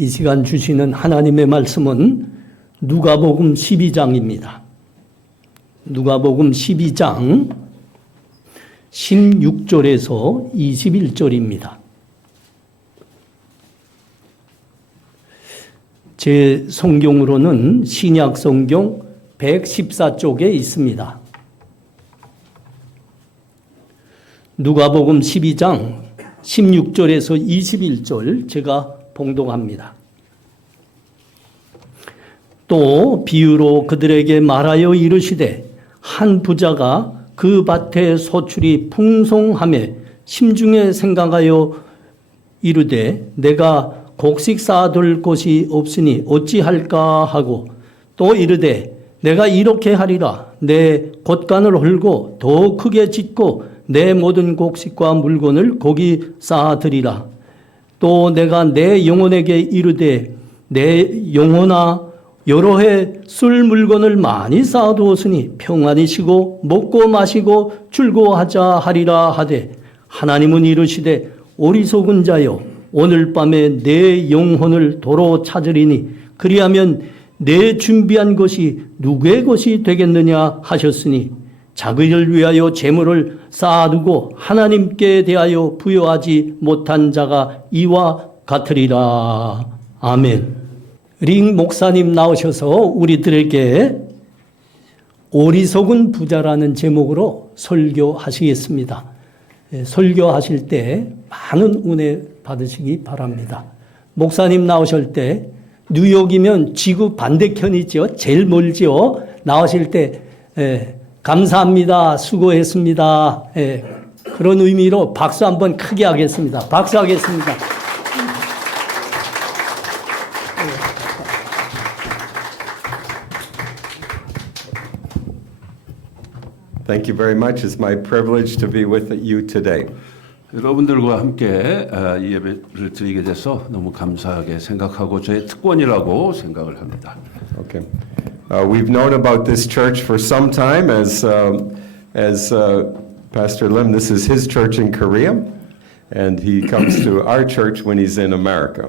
이 시간 주시는 하나님의 말씀은 누가복음 12장입니다. 누가복음 12장 16절에서 21절입니다. 제 성경으로는 신약 성경 114쪽에 있습니다. 누가복음 12장 16절에서 21절 제가 봉독합니다. 또 비유로 그들에게 말하여 이르시되 한 부자가 그 밭에 소출이 풍성하매 심중에 생각하여 이르되 내가 곡식 쌓아둘 곳이 없으니 어찌할까 하고 또 이르되 내가 이렇게 하리라 내 곳간을 헐고 더 크게 짓고 내 모든 곡식과 물건을 거기 쌓아드리라. 또 내가 내 영혼에게 이르되 내 영혼아 여러 해 쓸 물건을 많이 쌓아두었으니 평안히 쉬고 먹고 마시고 즐거워하자 하리라 하되 하나님은 이르시되 어리석은 자여 오늘 밤에 내 영혼을 도로 찾으리니 그리하면 내 준비한 것이 누구의 것이 되겠느냐 하셨으니 자기를 위하여 재물을 쌓아두고 하나님께 대하여 부여하지 못한 자가 이와 같으리라. 아멘. 링 목사님 나오셔서 우리들에게 어리석은 부자라는 제목으로 설교하시겠습니다. 설교하실 때 많은 은혜 받으시기 바랍니다. 목사님 나오실 때 뉴욕이면 지구 반대편이죠. 제일 멀죠. 나오실 때 감사합니다. 수고했습니다. 그런 의미로 박수 한번 크게 하겠습니다. 박수하겠습니다. Thank you very much. It's my privilege to be with you today. 여러분들과 함께 이 예배를 드리게 돼서 너무 감사하게 생각하고 저의 특권이라고 생각을 합니다. Okay. We've known about this church for some time as Pastor Lim, this is his church in Korea, and he comes to our church when he's in America.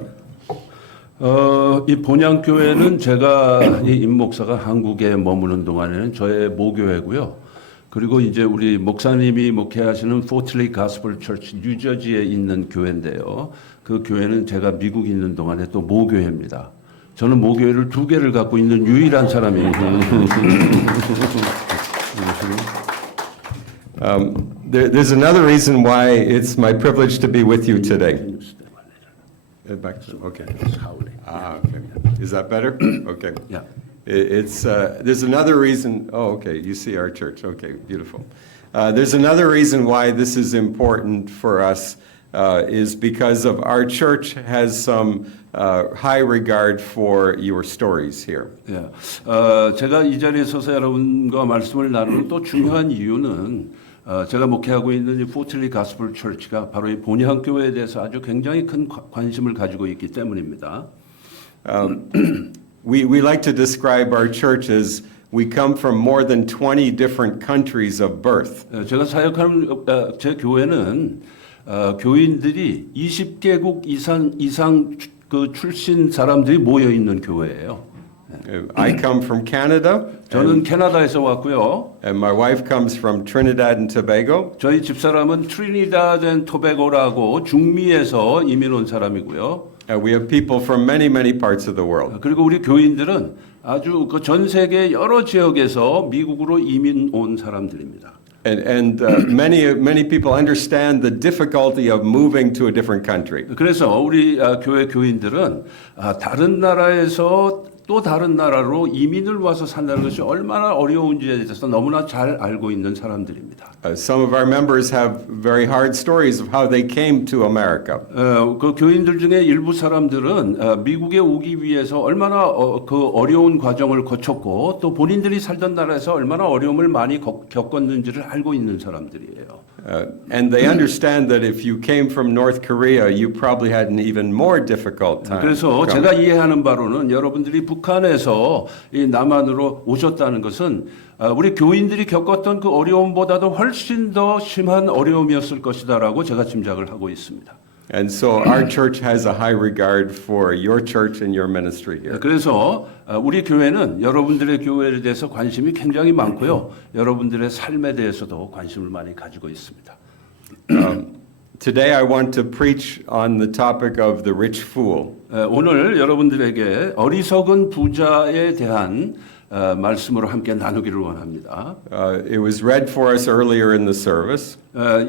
이 본향교회는 제가 이 임 목사가 한국에 머무는 동안에는 저의 모교회고요. 그리고 이제 우리 목사님이 목회하시는 포틀리 가스펠 처치 뉴저지에 있는 교회인데요. 그 교회는 제가 미국에 있는 동안에 또 모교회입니다. 저는 모교회를 2개를 갖고 있는 유일한 사람이에요. There's another reason why it's my privilege to be with you today. Okay. Okay. Is that better? Okay. Yeah. It's there's another reason. Oh, okay. You see our church. Okay, beautiful. There's another reason why this is important for us is because of our church has some high regard for your stories here. 예. 제가 이 자리에 서서 여러분과 말씀을 나누는 또 중요한 이유는 제가 목회하고 있는 이 포틀리 가스펠 처치가 바로 이 본향교회에 대해서 아주 굉장히 큰 관심을 가지고 있기 때문입니다. We like to describe our church as we come from more than 20 different countries of birth. 제가 사역하는 제 교회는 교인들이 20개국 이상 그 출신 사람들이 모여 있는 교회예요. I come from Canada. 저는 캐나다에서 왔고요. And my wife comes from Trinidad and Tobago. 저희 집사람은 트리니다드 앤 토베고라고 중미에서 이민 온 사람이고요. We have people from many parts of the world. 그리고 우리 교인들은 아주 그 전 세계 여러 지역에서 미국으로 이민 온 사람들입니다. And many people understand the difficulty of moving to a different country. 그래서 우리 교회 교인들은 다른 나라에서 또 다른 나라로 이민을 와서 산다는 것이 얼마나 어려운지에 대해서 너무나 잘 알고 있는 사람들입니다. Some of our members have very hard stories of how they came to America. 그 교인들 중에 일부 사람들은 미국에 오기 위해서 얼마나 그 어려운 과정을 거쳤고 또 본인들이 살던 나라에서 얼마나 어려움을 많이 겪었는지를 알고 있는 사람들이에요. And they understand that if you came from North Korea, you probably had an even more difficult time. 그래서 제가 이해하는 바로는 여러분들이 북한에서 이 남한으로 오셨다는 것은 우리 교인들이 겪었던 그 어려움보다도 훨씬 더 심한 어려움이었을 것이다라고 제가 짐작을 하고 있습니다. And so our church has a high regard for your church and your ministry here. 그래서 우리 교회는 여러분들의 교회에 대해서 관심이 굉장히 많고요. 여러분들의 삶에 대해서도 관심을 많이 가지고 있습니다. Today I want to preach on the topic of the rich fool. 오늘 여러분들에게 어리석은 부자에 대한 말씀으로 함께 나누기를 원합니다. It was read for us earlier in the service.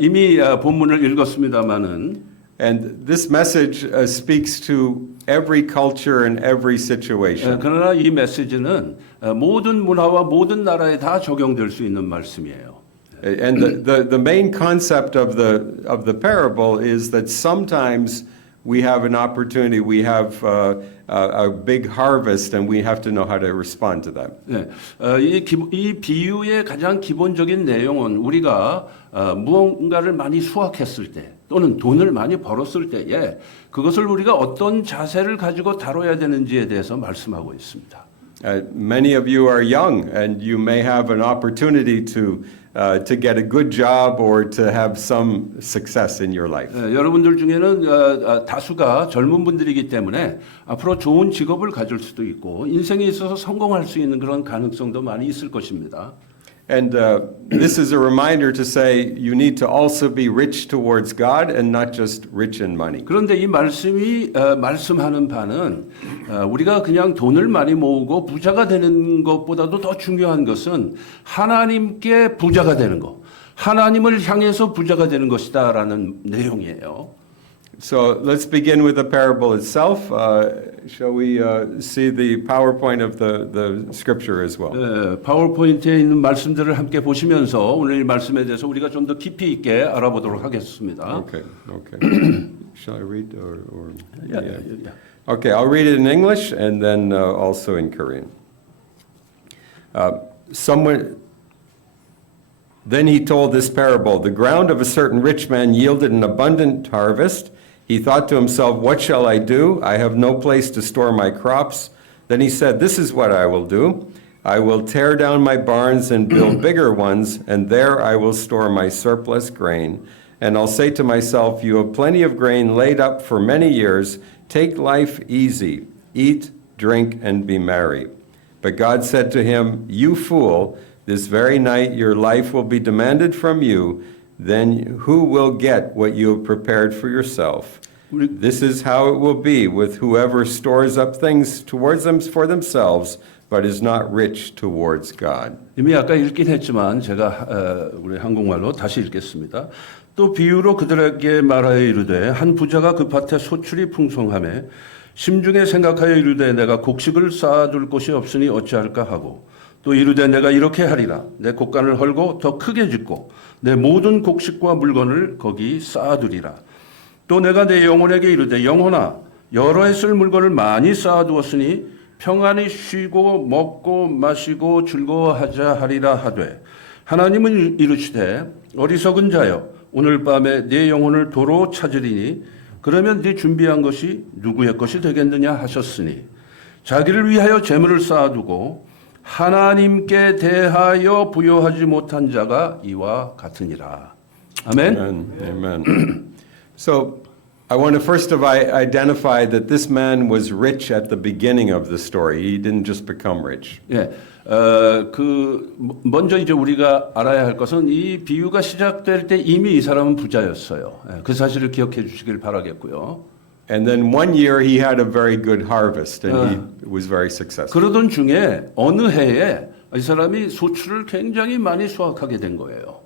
이미 본문을 읽었습니다마는 And this message speaks to every culture and every situation. 그러나 이 메시지는 모든 문화와 모든 나라에 다 적용될 수 있는 말씀이에요. And the main concept of the parable is that sometimes we have an opportunity, we have a big harvest, and we have to know how to respond to that. 네, 이 비유의 가장 기본적인 내용은 우리가 무언가를 많이 수확했을 때 또는 돈을 많이 벌었을 때에 그것을 우리가 어떤 자세를 가지고 다뤄야 되는지에 대해서 말씀하고 있습니다. Many of you are young, and you may have an opportunity to get a good job or to have some success in your life. 여러분들 중에는 다수가 젊은 분들이기 때문에 앞으로 좋은 직업을 가질 수도 있고 인생에 있어서 성공할 수 있는 그런 가능성도 많이 있을 것입니다. And this is a reminder to say you need to also be rich towards God and not just rich in money. 그런데 이 말씀이 말씀하는 바는 우리가 그냥 돈을 많이 모으고 부자가 되는 것보다도 더 중요한 것은 하나님께 부자가 되는 것, 하나님을 향해서 부자가 되는 것이다라는 내용이에요. So let's begin with the parable itself. Shall we see the PowerPoint of the scripture as well? 파워포인트에 있는 말씀들을 함께 보시면서 오늘 이 말씀에 대해서 우리가 좀 더 깊이 있게 알아보도록 하겠습니다. Okay. Shall I read or yeah. Okay, I'll read it in English and then also in Korean. Then he told this parable. The ground of a certain rich man yielded an abundant harvest. He thought to himself, what shall I do? I have no place to store my crops. Then he said, this is what I will do. I will tear down my barns and build bigger ones, and there I will store my surplus grain. And I'll say to myself, you have plenty of grain laid up for many years. Take life easy. Eat, drink, and be merry. But God said to him, you fool, this very night your life will be demanded from you. Then who will get what you have prepared for yourself? This is how it will be with whoever stores up things towards them for themselves, but is not rich towards God. 이미 아까 읽긴 했지만 제가 우리 한국말로 다시 읽겠습니다. 또 비유로 그들에게 말하여 이르되 한 부자가 그 밭에 소출이 풍성하매 심중에 생각하여 이르되 내가 곡식을 쌓아둘 곳이 없으니 어찌할까 하고 또 이르되 내가 이렇게 하리라 내 곡간을 헐고 더 크게 짓고 내 모든 곡식과 물건을 거기 쌓아두리라. 또 내가 내 영혼에게 이르되 영혼아 여러 해 쓸 물건을 많이 쌓아두었으니 평안히 쉬고 먹고 마시고 즐거워하자 하리라 하되 하나님은 이르시되 어리석은 자여 오늘 밤에 네 영혼을 도로 찾으리니 그러면 네 준비한 것이 누구의 것이 되겠느냐 하셨으니 자기를 위하여 재물을 쌓아두고 하나님께 대하여 부여하지 못한 자가 이와 같으니라. 아멘. Amen. So I want to first of all identify that this man was rich at the beginning of the story. He didn't just become rich. 예, 먼저 이제 우리가 알아야 할 것은 이 비유가 시작될 때 이미 이 사람은 부자였어요. 예, 그 사실을 기억해 주시길 바라겠고요. And then one year he had a very good harvest and he was very successful. 그러던 중에 어느 해에 이 사람이 소출을 굉장히 많이 수확하게 된 거예요.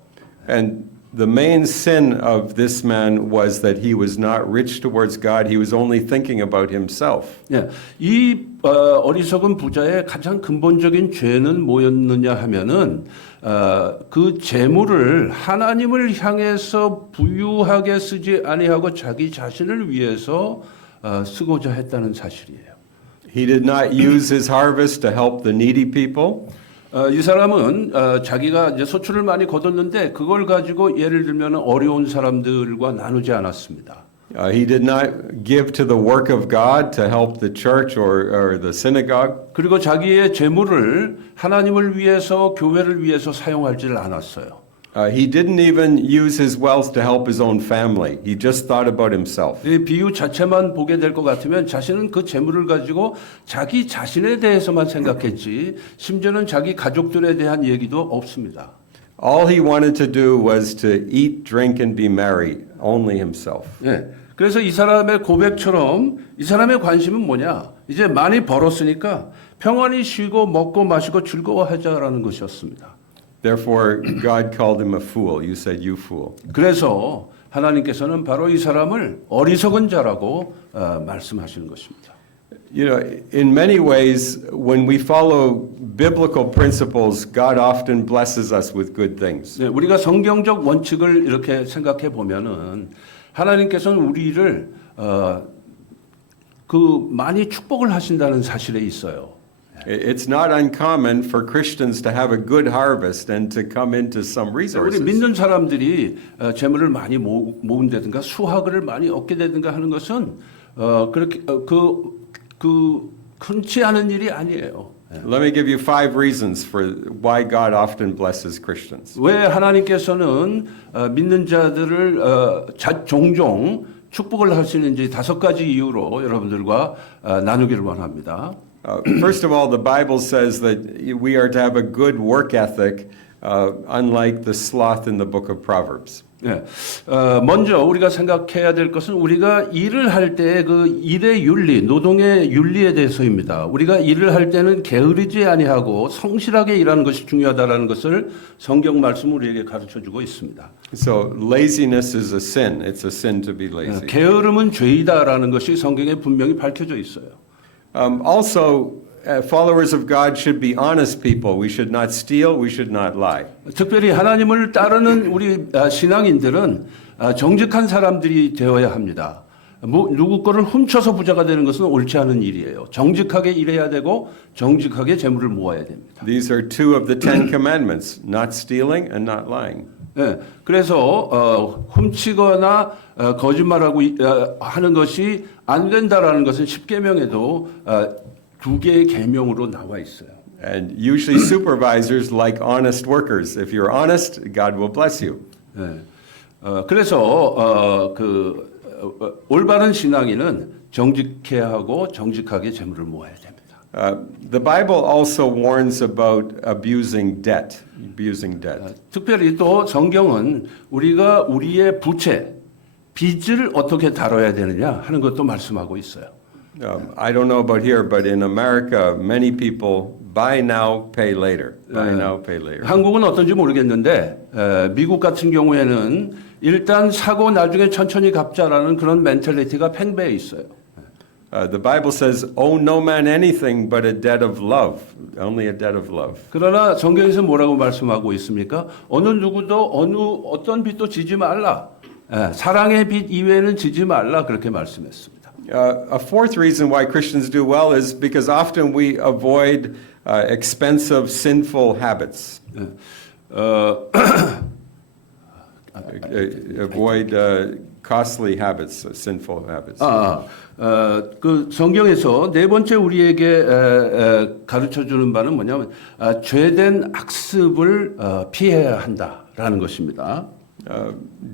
And the main sin of this man was that he was not rich towards God. He was only thinking about himself. 예, 이 어리석은 부자의 가장 근본적인 죄는 뭐였느냐 하면은 그 재물을 하나님을 향해서 부유하게 쓰지 아니하고 자기 자신을 위해서 쓰고자 했다는 사실이에요. He did not use his harvest to help the needy people. 이 사람은 자기가 이제 소출을 많이 거뒀는데 그걸 가지고 예를 들면 어려운 사람들과 나누지 않았습니다. He did not give to the work of God to help the church or the synagogue. 그리고 자기의 재물을 하나님을 위해서 교회를 위해서 사용하지를 않았어요. He didn't even use his wealth to help his own family. He just thought about himself. 이 비유 자체만 보게 될 것 같으면 자신은 그 재물을 가지고 자기 자신에 대해서만 생각했지 심지어는 자기 가족들에 대한 얘기도 없습니다. All he wanted to do was to eat, drink, and be merry. Only himself. 예. 그래서 이 사람의 고백처럼 이 사람의 관심은 뭐냐? 이제 많이 벌었으니까 평안히 쉬고 먹고 마시고 즐거워하자라는 것이었습니다. Therefore, God called him a fool. You said, you fool. 그래서 하나님께서는 바로 이 사람을 어리석은 자라고 말씀하시는 것입니다. You know, in many ways, when we follow biblical principles, God often blesses us with good things. 네, 우리가 성경적 원칙을 이렇게 생각해 보면은 하나님께서는 우리를 많이 축복을 하신다는 사실에 있어요. It's not uncommon for Christians to have a good harvest and to come into some 우리 resources. 믿는 사람들이 재물을 많이 모은다든가 수확을 많이 얻게 되든가 하는 것은 그렇게 흔치 않은 일이 아니에요. Let me give you 5 reasons for why God often blesses Christians. 왜 하나님께서는 믿는 자들을 종종 축복을 하시는지 5가지 이유로 여러분들과 나누기를 원합니다. First of all, the Bible says that we are to have a good work ethic, unlike the sloth in the book of Proverbs. 네. 먼저 우리가 생각해야 될 것은 우리가 일을 할 때 그 일의 윤리, 노동의 윤리에 대해서입니다. 우리가 일을 할 때는 게으르지 아니하고 성실하게 일하는 것이 중요하다라는 것을 성경 말씀 우리에게 가르쳐 주고 있습니다. So laziness is a sin. It's a sin to be lazy. 게으름은 죄이다라는 것이 성경에 분명히 밝혀져 있어요. Also, followers of God should be honest people. We should not steal. We should not lie. 특별히 하나님을 따르는 우리 신앙인들은 정직한 사람들이 되어야 합니다. 누구 거를 훔쳐서 부자가 되는 것은 옳지 않은 일이에요. 정직하게 일해야 되고 정직하게 재물을 모아야 됩니다. These are 2 of the 10 commandments: not stealing and not lying. 네, 그래서 훔치거나 거짓말하고 하는 것이 안 된다라는 것은 10계명에도 2개의 계명으로 나와 있어요. And usually supervisors like honest workers. If you're honest, God will bless you. 네, 그래서 올바른 신앙인은 정직해야 하고 정직하게 재물을 모아야 됩니다. The Bible also warns about abusing debt. 특별히 또 성경은 우리가 우리의 부채, 빚을 어떻게 다뤄야 되느냐 하는 것도 말씀하고 있어요. I don't know about here, but in America, many people buy now, pay later. Buy now, pay later. 한국은 어떤지 모르겠는데 미국 같은 경우에는 일단 사고 나중에 천천히 갚자라는 그런 멘탈리티가 팽배해 있어요. The Bible says, "Owe no man anything but a debt of love." Only a debt of love. 그러나 성경에서 뭐라고 말씀하고 있습니까? 어느 누구도 어떤 빚도 지지 말라. 사랑의 빚 이외에는 지지 말라 그렇게 말씀했습니다. A fourth reason why Christians do well is because often we avoid expensive, sinful habits. Avoid costly habits, sinful habits. 그 성경에서 네 번째 우리에게 가르쳐 주는 바는 뭐냐면 죄된 악습을 피해야 한다라는 것입니다.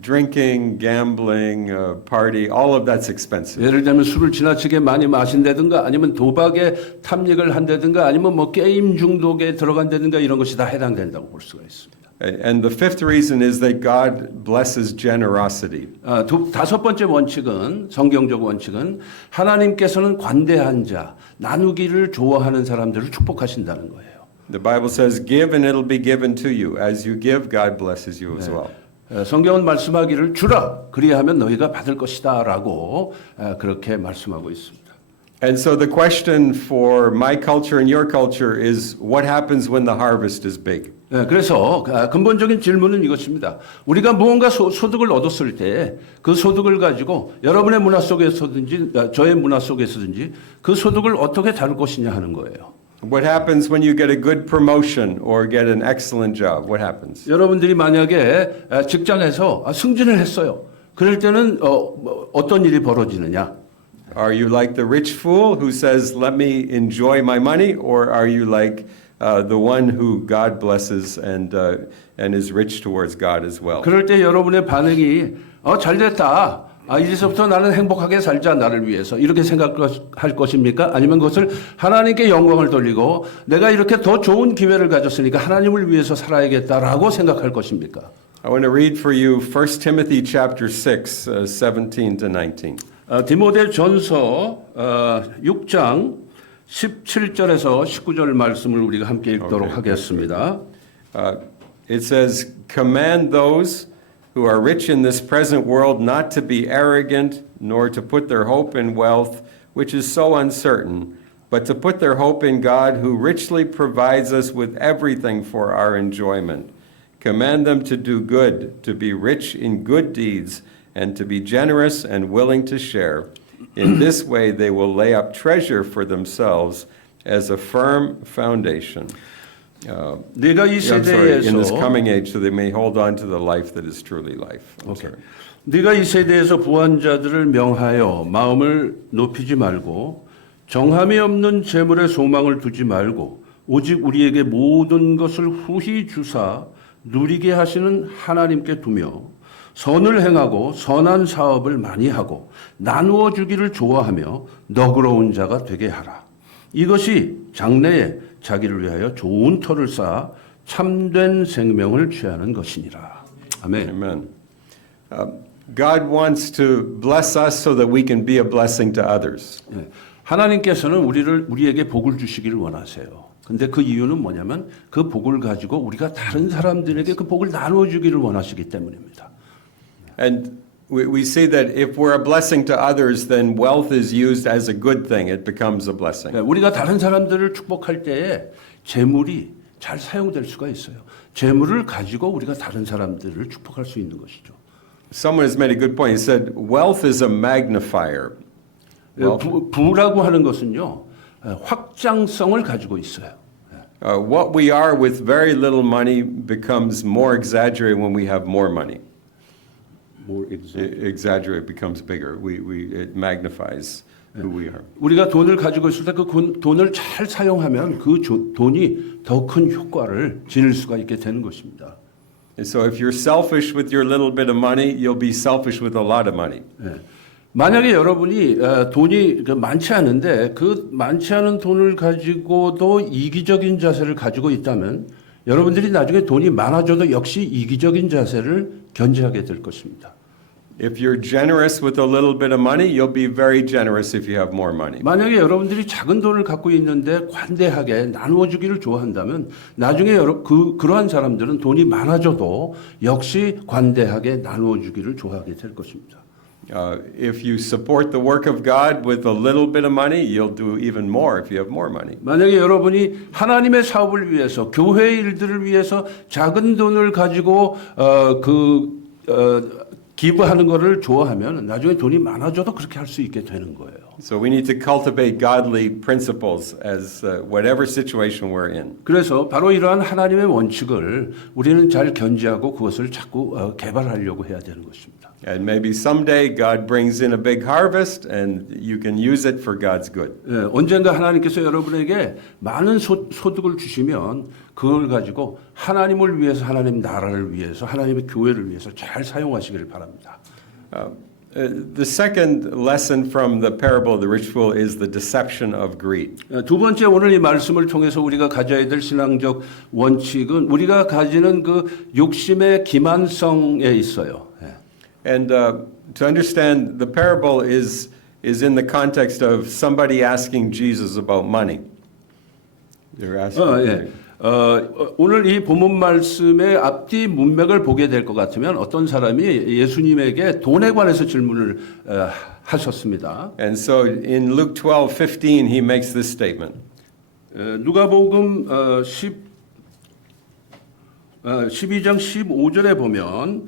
Drinking, gambling, party, all of that's expensive. 예를 들면 술을 지나치게 많이 마신다든가 아니면 도박에 탐닉을 한다든가 아니면 뭐 게임 중독에 들어간다든가 이런 것이 다 해당된다고 볼 수가 있습니다. And the fifth reason is that God blesses generosity. 5번째 원칙은 성경적 원칙은 하나님께서는 관대한 자, 나누기를 좋아하는 사람들을 축복하신다는 거예요. The Bible says, "Give and it'll be given to you. As you give, God blesses you as well." 성경은 말씀하기를 주라 그리하면 너희가 받을 것이다라고 그렇게 말씀하고 있습니다. And so the question for my culture and your culture is, what happens when the harvest is big? 그래서 근본적인 질문은 이것입니다. 우리가 무언가 소득을 얻었을 때 그 소득을 가지고 여러분의 문화 속에서든지 저의 문화 속에서든지 그 소득을 어떻게 다룰 것이냐 하는 거예요. What happens when you get a good promotion or get an excellent job? What happens? 여러분들이 만약에 직장에서 승진을 했어요. 그럴 때는 어떤 일이 벌어지느냐? Are you like the rich fool who says, "Let me enjoy my money," or are you like the one who God blesses and is rich towards God as well. 그럴 때 여러분의 반응이 잘 됐다. 이제부터 나는 행복하게 살자 나를 위해서 이렇게 생각할 것입니까? 아니면 그것을 하나님께 영광을 돌리고 내가 이렇게 더 좋은 기회를 가졌으니까 하나님을 위해서 살아야겠다라고 생각할 것입니까? I want to read for you 1 Timothy chapter 6, 17 to 19. 디모데전서 6장 17절에서 19절 말씀을 우리가 함께 읽도록 하겠습니다. It says, "Command those who are rich in this present world not to be arrogant, nor to put their hope in wealth, which is so uncertain, but to put their hope in God, who richly provides us with everything for our enjoyment. Command them to do good, to be rich in good deeds, and to be generous and willing to share. In this way they will lay up treasure for themselves as a firm foundation." 네가 이 I'm sorry, in this 세대에서 coming age, so they may hold on to the life that is truly life. I'm 오케이. sorry. 네가 이 세대에서 부한 자들을 명하여 마음을 높이지 말고 정함이 없는 재물에 소망을 두지 말고 오직 우리에게 모든 것을 후히 주사 누리게 하시는 하나님께 두며 선을 행하고 선한 사업을 많이 하고 나누어 주기를 좋아하며 너그러운 자가 되게 하라. 이것이 장래에 자기를 위하여 좋은 터를 쌓아 참된 생명을 취하는 것이니라. 아멘. Amen. God wants to bless us so that we can be a blessing to others. 예. 하나님께서는 우리에게 복을 주시기를 원하세요. 근데 그 이유는 뭐냐면 그 복을 가지고 우리가 다른 사람들에게 그 복을 나누어 주기를 원하시기 때문입니다. And we see that if we're a blessing to others, then wealth is used as a good thing. It becomes a blessing. 예, 우리가 다른 사람들을 축복할 때에 재물이 잘 사용될 수가 있어요. 재물을 가지고 우리가 다른 사람들을 축복할 수 있는 것이죠. Someone has made a good point. He said, wealth is a magnifier. 예, 부라고 하는 것은요, 확장성을 가지고 있어요. What we are with very little money becomes more exaggerated when we have more money. Exaggerate becomes bigger. It magnifies who we are. 우리가 돈을 가지고 있을 때 그 돈을 잘 사용하면 그 돈이 더 큰 효과를 지닐 수가 있게 되는 것입니다. And so if you're selfish with your little bit of money, you'll be selfish with a lot of money. 예. 만약에 여러분이 돈이 많지 않은데 그 많지 않은 돈을 가지고도 이기적인 자세를 가지고 있다면 여러분들이 나중에 돈이 많아져도 역시 이기적인 자세를 견지하게 될 것입니다. If you're generous with a little bit of money, you'll be very generous if you have more money. 만약에 여러분들이 작은 돈을 갖고 있는데 관대하게 나누어 주기를 좋아한다면 나중에 그러한 사람들은 돈이 많아져도 역시 관대하게 나누어 주기를 좋아하게 될 것입니다. If you support the work of God with a little bit of money, you'll do even more if you have more money. 만약에 여러분이 하나님의 사업을 위해서 교회 일들을 위해서 작은 돈을 가지고 기부하는 것을 좋아하면 나중에 돈이 많아져도 그렇게 할 수 있게 되는 거예요. So we need to cultivate godly principles as whatever situation we're in. 그래서 바로 이러한 하나님의 원칙을 우리는 잘 견지하고 그것을 자꾸 개발하려고 해야 되는 것입니다. And maybe someday God brings in a big harvest and you can use it for God's good. 예, 언젠가 하나님께서 여러분에게 많은 소득을 주시면 그걸 가지고 하나님을 위해서 하나님 나라를 위해서 하나님의 교회를 위해서 잘 사용하시기를 바랍니다. The second lesson from the parable of the rich fool is the deception of greed. 두 번째 오늘 이 말씀을 통해서 우리가 가져야 될 신앙적 원칙은 우리가 가지는 그 욕심의 기만성에 있어요. 예. And to understand, the parable is in the context of somebody asking Jesus about money. They're asking. 예. 오늘 이 본문 말씀의 앞뒤 문맥을 보게 될 것 같으면 어떤 사람이 예수님에게 돈에 관해서 질문을 하셨습니다. And so in Luke 12:15, he makes this statement. 누가복음 12장 15절에 보면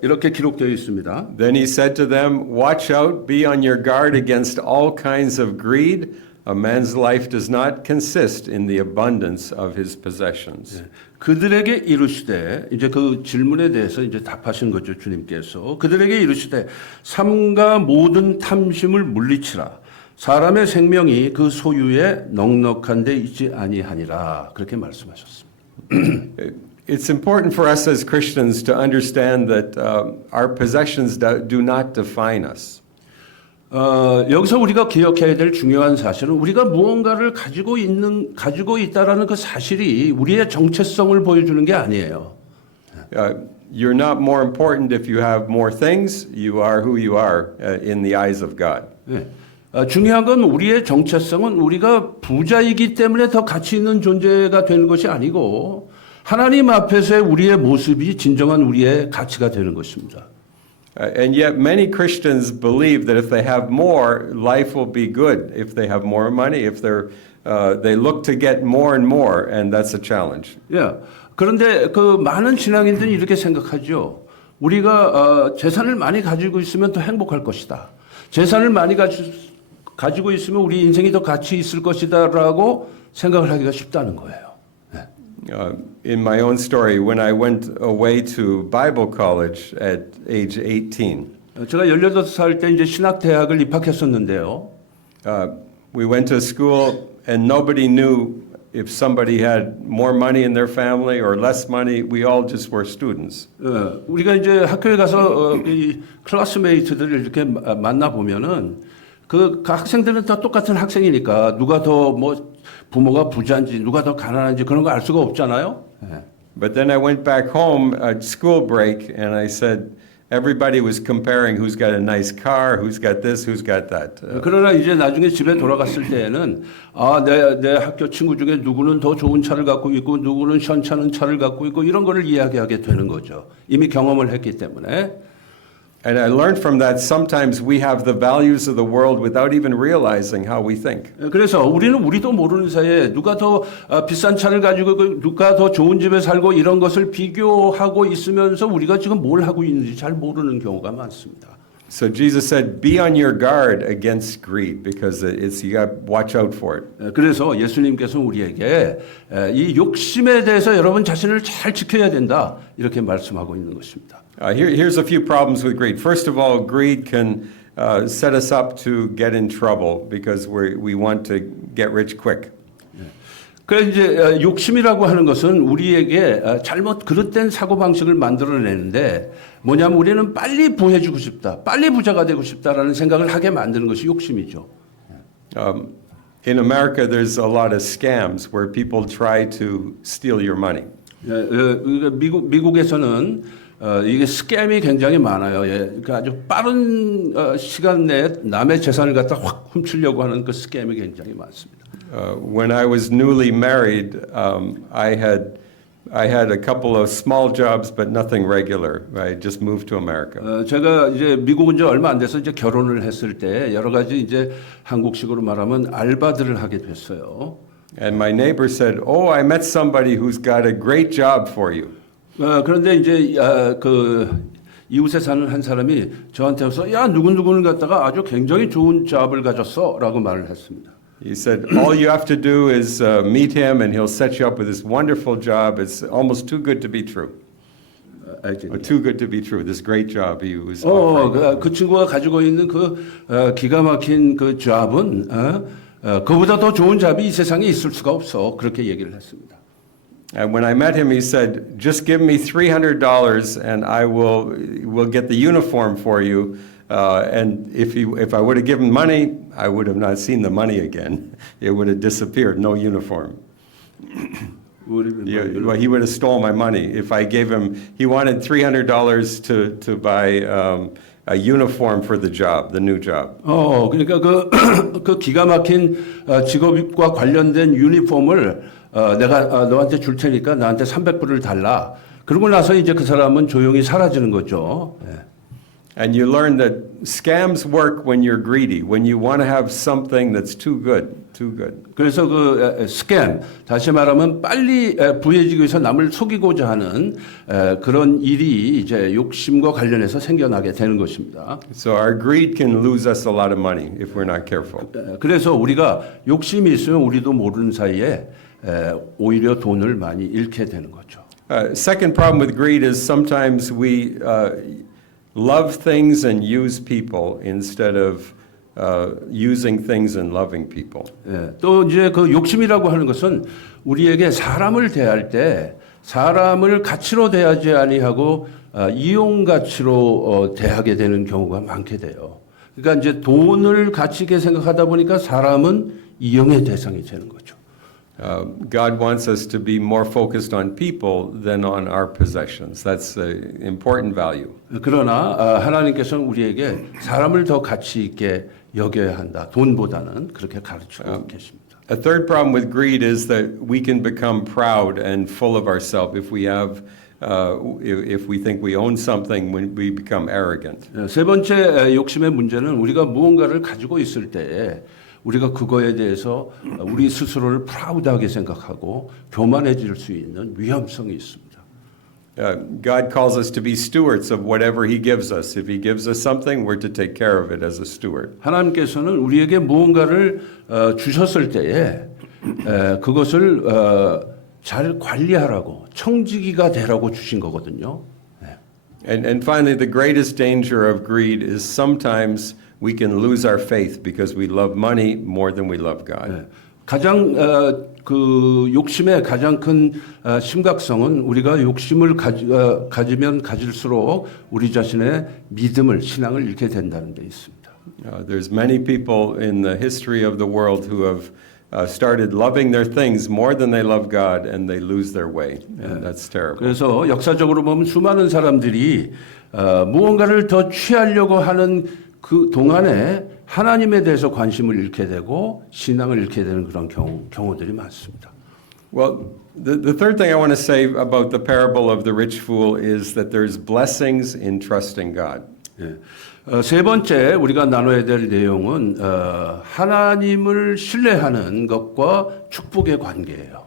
이렇게 기록되어 있습니다. Then he said to them, "Watch out, be on your guard against all kinds of greed. A man's life does not consist in the abundance of his possessions." 그들에게 이르시되 이제 그 질문에 대해서 이제 답하신 거죠, 주님께서. 그들에게 이르시되 삼가 모든 탐심을 물리치라. 사람의 생명이 그 소유에 넉넉한 데 있지 아니하니라 그렇게 말씀하셨습니다. It's important for us as Christians to understand that our possessions do not define us. 여기서 우리가 기억해야 될 중요한 사실은 우리가 무언가를 가지고 있다라는 그 사실이 우리의 정체성을 보여주는 게 아니에요. You're not more important if you have more things. You are who you are in the eyes of God. 네. 중요한 건 우리의 정체성은 우리가 부자이기 때문에 더 가치 있는 존재가 되는 것이 아니고 하나님 앞에서의 우리의 모습이 진정한 우리의 가치가 되는 것입니다. And yet many Christians believe that if they have more, life will be good. If they have more money, if they look to get more and more, and that's a challenge. 예. 그런데 그 많은 신앙인들이 이렇게 생각하죠. 우리가 재산을 많이 가지고 있으면 더 행복할 것이다. 재산을 많이 가지고 있으면 우리 인생이 더 가치 있을 것이다라고 생각을 하기가 쉽다는 거예요. In my own story, when I went away to Bible college at age 18, 제가 18살 때 이제 신학대학을 입학했었는데요. we went to school and nobody knew if somebody had more money in their family or less money. We all just were students. 우리가 이제 학교에 가서 이 클래스메이트들을 이렇게 만나 보면은 그 학생들은 다 똑같은 학생이니까 누가 더 뭐 부모가 부자인지 누가 더 가난한지 그런 거 알 수가 없잖아요. But then I went back home at school break and I said everybody was comparing who's got a nice car, who's got this, who's got that. 그러나 이제 나중에 집에 돌아갔을 때에는 내 학교 친구 중에 누구는 더 좋은 차를 갖고 있고 누구는 현찮은 차를 갖고 있고 이런 거를 이야기하게 되는 거죠. 이미 경험을 했기 때문에. And I learned from that sometimes we have the values of the world without even realizing how we think. 그래서 우리도 모르는 사이에 누가 더 비싼 차를 가지고 있고 누가 더 좋은 집에 살고 이런 것을 비교하고 있으면서 우리가 지금 뭘 하고 있는지 잘 모르는 경우가 많습니다. So Jesus said, "Be on your guard against greed, because you got to watch out for it." 그래서 예수님께서 우리에게 이 욕심에 대해서 여러분 자신을 잘 지켜야 된다 이렇게 말씀하고 있는 것입니다. Here's a few problems with greed. First of all, greed can set us up to get in trouble because we want to get rich quick. 그래서 이제 욕심이라고 하는 것은 우리에게 잘못 그릇된 사고 방식을 만들어내는데 뭐냐면 우리는 빨리 부해지고 싶다, 빨리 부자가 되고 싶다라는 생각을 하게 만드는 것이 욕심이죠. In America, there's a lot of scams where people try to steal your money. 미국에서는 이게 스캠이 굉장히 많아요. 그러니까 아주 빠른 시간 내에 남의 재산을 갖다 확 훔치려고 하는 그 스캠이 굉장히 많습니다. When I was newly married, I had a couple of small jobs, but nothing regular. I just moved to America. 제가 이제 미국 온 지 얼마 안 돼서 이제 결혼을 했을 때 여러 가지 이제 한국식으로 말하면 알바들을 하게 됐어요. And my neighbor said, "Oh, I met somebody who's got a great job for you." 그런데 이제 그 이웃에 사는 한 사람이 저한테 와서 야 누구누구는 갖다가 아주 굉장히 좋은 잡을 가졌어라고 말을 했습니다. He said, "All you have to do is meet him, and he'll set you up with this wonderful job. It's almost too good to be true. Or too good to be true. This great job he was offering." 그 친구가 가지고 있는 그 기가 막힌 그 잡은 그보다 더 좋은 잡이 이 세상에 있을 수가 없어 그렇게 얘기를 했습니다. And when I met him, he said, "Just give me $300, and I will get the uniform for you." And if I would have given money, I would have not seen the money again. It would have disappeared. No uniform. He would have stolen my money if I gave him. He wanted $300 to buy a uniform for the job, the new job. 그러니까 그 기가 막힌 직업과 관련된 유니폼을 내가 너한테 줄 테니까 나한테 300불을 달라. 그러고 나서 이제 그 사람은 조용히 사라지는 거죠. And you learn that scams work when you're greedy, when you want to have something that's too good, too good. 그래서 그 스캠, 다시 말하면 빨리 부해지기 위해서 남을 속이고자 하는 그런 일이 이제 욕심과 관련해서 생겨나게 되는 것입니다. So our greed can lose us a lot of money if we're not careful. 그래서 우리가 욕심이 있으면 우리도 모르는 사이에 오히려 돈을 많이 잃게 되는 거죠. Second problem with greed is sometimes we love things and use people instead of using things and loving people. 예, 또 이제 그 욕심이라고 하는 것은 우리에게 사람을 대할 때 사람을 가치로 대하지 아니하고 이용 가치로 대하게 되는 경우가 많게 돼요. 그러니까 이제 돈을 가치 있게 생각하다 보니까 사람은 이용의 대상이 되는 거죠. God wants us to be more focused on people than on our possessions. That's an important value. 그러나 하나님께서는 우리에게 사람을 더 가치 있게 여겨야 한다. 돈보다는 그렇게 가르치고 계십니다. A third problem with greed is that we can become proud and full of ourselves if we have, if we think we own something. When we become arrogant. 세 번째 욕심의 문제는 우리가 무언가를 가지고 있을 때에 우리가 그거에 대해서 우리 스스로를 프라우드하게 생각하고 교만해질 수 있는 위험성이 있습니다. God calls us to be stewards of whatever He gives us. If He gives us something, we're to take care of it as a steward. 하나님께서는 우리에게 무언가를 주셨을 때에 그것을 잘 관리하라고 청지기가 되라고 주신 거거든요. And finally, the greatest danger of greed is sometimes we can lose our faith because we love money more than we love God. 가장 그 욕심의 가장 큰 심각성은 우리가 욕심을 가지면 가질수록 우리 자신의 믿음을 신앙을 잃게 된다는 데 있습니다. There's many people in the history of the world who have started loving their things more than they love God, and they lose their way. And that's terrible. 그래서 역사적으로 보면 수많은 사람들이 무언가를 더 취하려고 하는 그 동안에 하나님에 대해서 관심을 잃게 되고 신앙을 잃게 되는 그런 경우들이 많습니다. Well, the third thing I want to say about the parable of the rich fool is that there's blessings in trusting God. 세 번째 우리가 나눠야 될 내용은 하나님을 신뢰하는 것과 축복의 관계예요.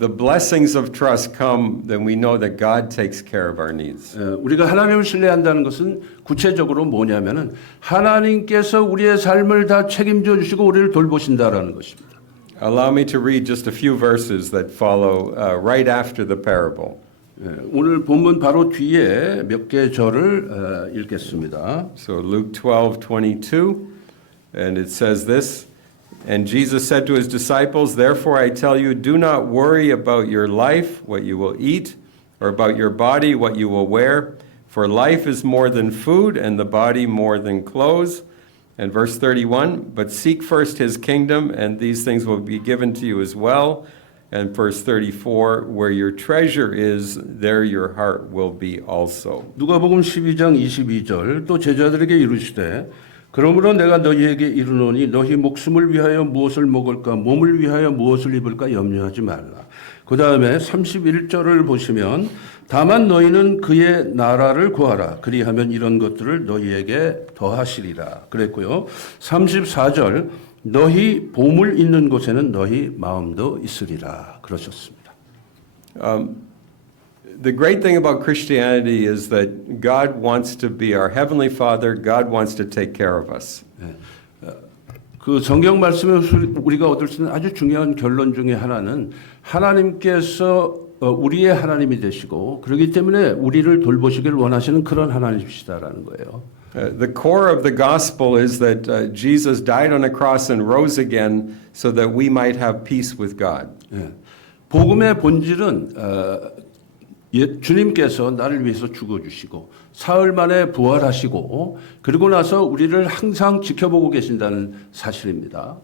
The blessings of trust come then we know that God takes care of our needs. 우리가 하나님을 신뢰한다는 것은 구체적으로 뭐냐면은 하나님께서 우리의 삶을 다 책임져 주시고 우리를 돌보신다라는 것입니다. Allow me to read just a few verses that follow right after the parable. 오늘 본문 바로 뒤에 몇 개 절을 읽겠습니다. So Luke 12:22, and it says this. And Jesus said to his disciples, "Therefore I tell you, do not worry about your life, what you will eat, or about your body, what you will wear. For life is more than food, and the body more than clothes." And verse 31, "But seek first his kingdom, and these things will be given to you as well." And verse 34, "Where your treasure is, there your heart will be also." 누가복음 12장 22절 또 제자들에게 이르시되 그러므로 내가 너희에게 이르노니 너희 목숨을 위하여 무엇을 먹을까 몸을 위하여 무엇을 입을까 염려하지 말라. 그 다음에 31절을 보시면 다만 너희는 그의 나라를 구하라. 그리하면 이런 것들을 너희에게 더하시리라. 그랬고요. 34절 너희 보물 있는 곳에는 너희 마음도 있으리라. 그러셨습니다. The great thing about Christianity is that God wants to be our Heavenly Father. God wants to take care of us. 그 성경 말씀에서 우리가 얻을 수 있는 아주 중요한 결론 중에 하나는 하나님께서 우리의 하나님이 되시고 그렇기 때문에 우리를 돌보시길 원하시는 그런 하나님이시다라는 거예요. The core of the gospel is that Jesus died on a cross and rose again so that we might have peace with God. 복음의 본질은 주님께서 나를 위해서 죽어주시고 사흘 만에 부활하시고 그리고 나서 우리를 항상 지켜보고 계신다는 사실입니다.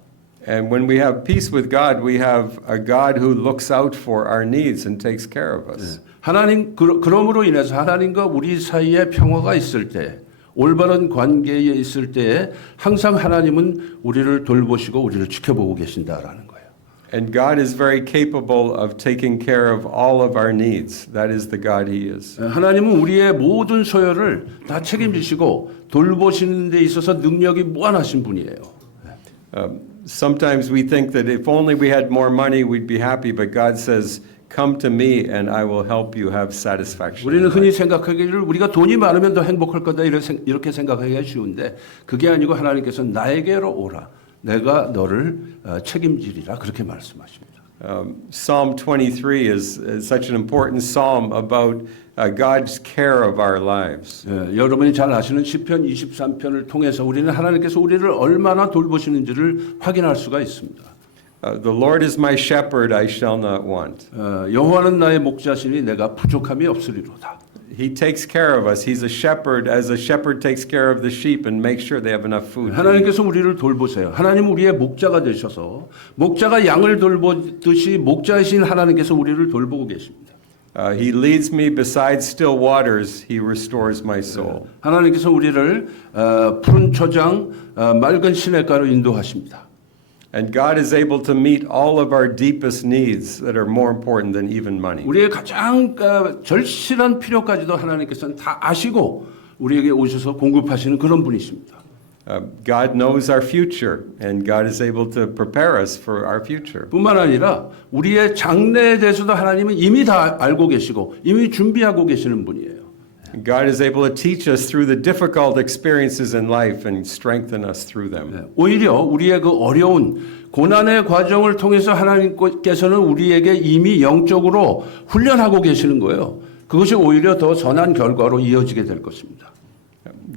And when we have peace with God, we have a God who looks out for our needs and takes care of us. 하나님 그러므로 인해서 하나님과 우리 사이에 평화가 있을 때 올바른 관계에 있을 때에 항상 하나님은 우리를 돌보시고 우리를 지켜보고 계신다라는 거예요. And God is very capable of taking care of all of our needs. That is the God He is. 하나님은 우리의 모든 소요를 다 책임지시고 돌보시는 데 있어서 능력이 무한하신 분이에요. Sometimes we think that if only we had more money, we'd be happy. But God says, "Come to me, and I will help you have satisfaction." 우리는 흔히 생각하기를 우리가 돈이 많으면 더 행복할 거다 이렇게 생각하기가 쉬운데 그게 아니고 하나님께서 나에게로 오라. 내가 너를 책임지리라 그렇게 말씀하십니다. Psalm 23 is such an important psalm about God's care of our lives. 예, 여러분이 잘 아시는 시편 23편을 통해서 우리는 하나님께서 우리를 얼마나 돌보시는지를 확인할 수가 있습니다. The Lord is my shepherd, I shall not want. 여호와는 나의 목자시니 내가 부족함이 없으리로다. He takes care of us. He's a shepherd, as a shepherd takes care of the sheep and makes sure they have enough food. to eat. 하나님께서 우리를 돌보세요. 하나님 우리의 목자가 되셔서 목자가 양을 돌보듯이 목자이신 하나님께서 우리를 돌보고 계십니다. He leads me beside still waters. He restores my soul. 하나님께서 우리를 푸른 초장, 맑은 시냇가로 인도하십니다. And God is able to meet all of our deepest needs that are more important than even money. 우리의 가장 절실한 필요까지도 하나님께서는 다 아시고 우리에게 오셔서 공급하시는 그런 분이십니다. God knows our future, and God is able to prepare us for our future. 뿐만 아니라 우리의 장래에 대해서도 하나님은 이미 다 알고 계시고 이미 준비하고 계시는 분이에요. God is able to teach us through the difficult experiences in life and strengthen us through them. 오히려 우리의 그 어려운 고난의 과정을 통해서 하나님께서는 우리에게 이미 영적으로 훈련하고 계시는 거예요. 그것이 오히려 더 선한 결과로 이어지게 될 것입니다.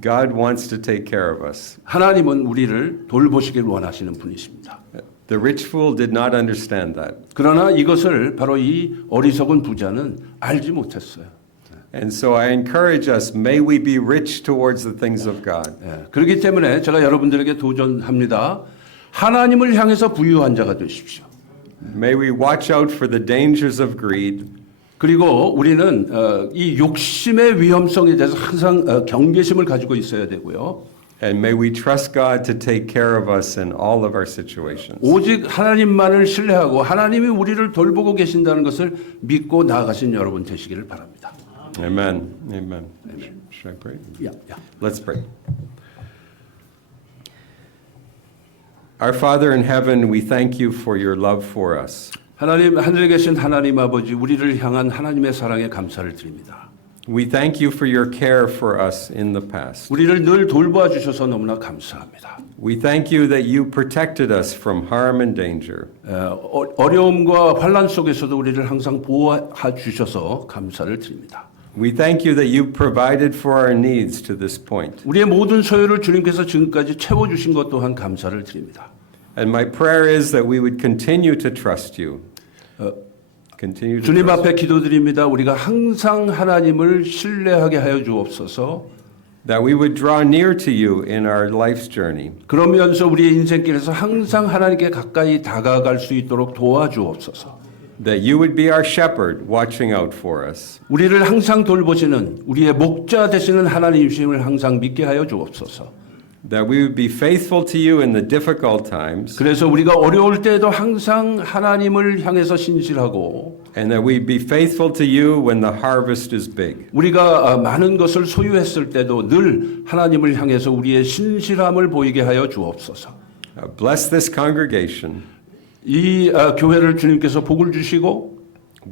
God wants to take care of us. 하나님은 우리를 돌보시길 원하시는 분이십니다. The rich fool did not understand that. 그러나 이것을 바로 이 어리석은 부자는 알지 못했어요. And so I encourage us, may we be rich towards the things of God. 그렇기 때문에 제가 여러분들에게 도전합니다. 하나님을 향해서 부유한 자가 되십시오. May we watch out for the dangers of greed. 그리고 우리는 이 욕심의 위험성에 대해서 항상 경계심을 가지고 있어야 되고요. And may we trust God to take care of us in all of our situations. 오직 하나님만을 신뢰하고 하나님이 우리를 돌보고 계신다는 것을 믿고 나아가신 여러분 되시기를 바랍니다. Amen. Amen. Should I pray? 야, 야. Let's pray. Our Father in heaven, we thank you for your love for us. 하나님 하늘에 계신 하나님 아버지 우리를 향한 하나님의 사랑에 감사를 드립니다. We thank you for your care for us in the past. 우리를 늘 돌보아 주셔서 너무나 감사합니다. We thank you that you protected us from harm and danger. 어려움과 환난 속에서도 우리를 항상 보호해 주셔서 감사를 드립니다. We thank you that you provided for our needs to this point. 우리의 모든 소유를 주님께서 지금까지 채워 주신 것 또한 감사를 드립니다. And my prayer is that we would continue to trust you. Continue to 주님 trust 앞에 기도드립니다. 우리가 항상 하나님을 신뢰하게 하여 주옵소서. that we would draw near to you in our life's journey. 그러면서 우리의 인생길에서 항상 하나님께 가까이 다가갈 수 있도록 도와주옵소서. That you would be our shepherd watching out for us. 우리를 항상 돌보시는 우리의 목자 되시는 하나님이심을 항상 믿게 하여 주옵소서. That we would be faithful to you in the difficult times. 그래서 우리가 어려울 때에도 항상 하나님을 향해서 신실하고 And that we be faithful to you when the harvest is big. 우리가 많은 것을 소유했을 때도 늘 하나님을 향해서 우리의 신실함을 보이게 하여 주옵소서. Bless this congregation. 이 교회를 주님께서 복을 주시고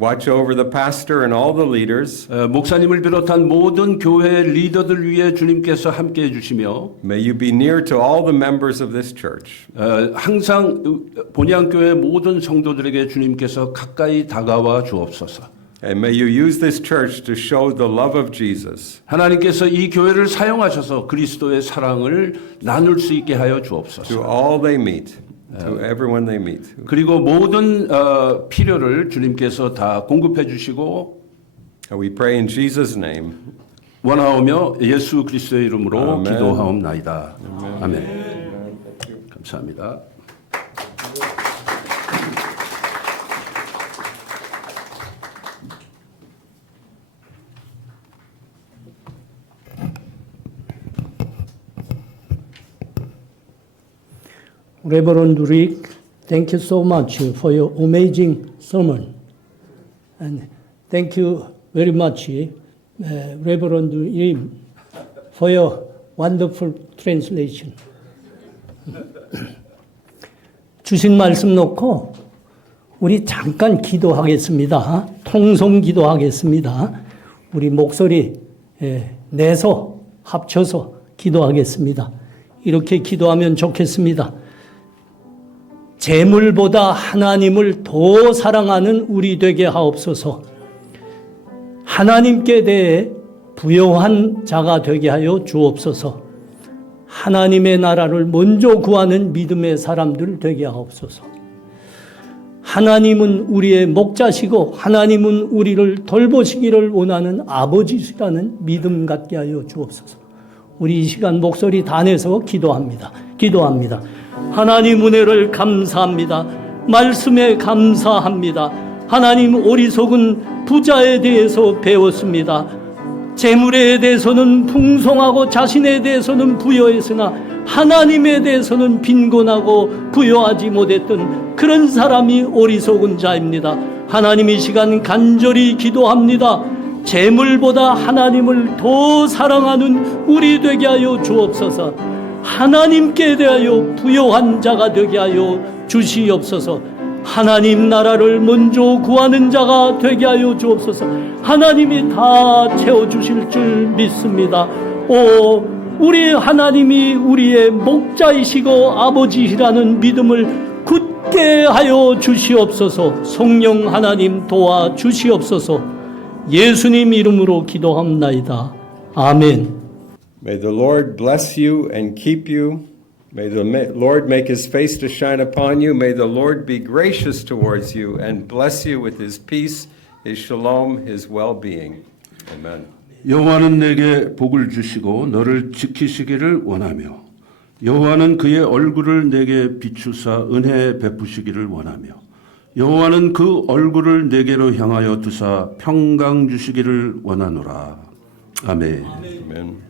Watch over the pastor and all the leaders. 목사님을 비롯한 모든 교회 리더들 위에 주님께서 함께해 주시며 May you be near to all the members of this church. 항상 본향교회 모든 성도들에게 주님께서 가까이 다가와 주옵소서. And may you use this church to show the love of Jesus. 하나님께서 이 교회를 사용하셔서 그리스도의 사랑을 나눌 수 있게 하여 To 주옵소서. all they meet. To everyone they meet. 그리고 모든 필요를 주님께서 다 공급해 주시고 We pray in Jesus' name. 원하오며 예수 그리스도의 이름으로 아멘. 기도하옵나이다. 아멘. 감사합니다. Reverend Rick, thank you so much for your amazing sermon. And thank you very much, Reverend Lim, for your wonderful translation. 주신 말씀 놓고 우리 잠깐 기도하겠습니다. 통성 기도하겠습니다. 우리 목소리 내서 합쳐서 기도하겠습니다. 이렇게 기도하면 좋겠습니다. 재물보다 하나님을 더 사랑하는 우리 되게 하옵소서. 하나님께 대해 부요한 자가 되게 하여 주옵소서. 하나님의 나라를 먼저 구하는 믿음의 사람들 되게 하옵소서. 하나님은 우리의 목자시고 하나님은 우리를 돌보시기를 원하는 아버지시라는 믿음 갖게 하여 주옵소서. 우리 이 시간 목소리 다 내서 기도합니다. 하나님 은혜를 감사합니다. 말씀에 감사합니다. 하나님 어리석은 부자에 대해서 배웠습니다. 재물에 대해서는 풍성하고 자신에 대해서는 부여했으나 하나님에 대해서는 빈곤하고 부여하지 못했던 그런 사람이 어리석은 자입니다. 하나님 이 시간 간절히 기도합니다. 재물보다 하나님을 더 사랑하는 우리 되게 하여 주옵소서. 하나님께 대하여 부요한 자가 되게 하여 주시옵소서. 하나님 나라를 먼저 구하는 자가 되게 하여 주옵소서. 하나님이 다 채워주실 줄 믿습니다. 우리 하나님이 우리의 목자이시고 아버지시라는 믿음을 굳게 하여 주시옵소서. 성령 하나님 도와 주시옵소서. 예수님 이름으로 기도합나이다. 아멘. May the Lord bless you and keep you. May the Lord make his face to shine upon you. May the Lord be gracious towards you and bless you with his peace, his shalom, his well-being. Amen. 여호와는 내게 복을 주시고 너를 지키시기를 원하며 여호와는 그의 얼굴을 내게 비추사 은혜 베푸시기를 원하며 여호와는 그 얼굴을 내게로 향하여 두사 평강 주시기를 원하노라. 아멘. Amen.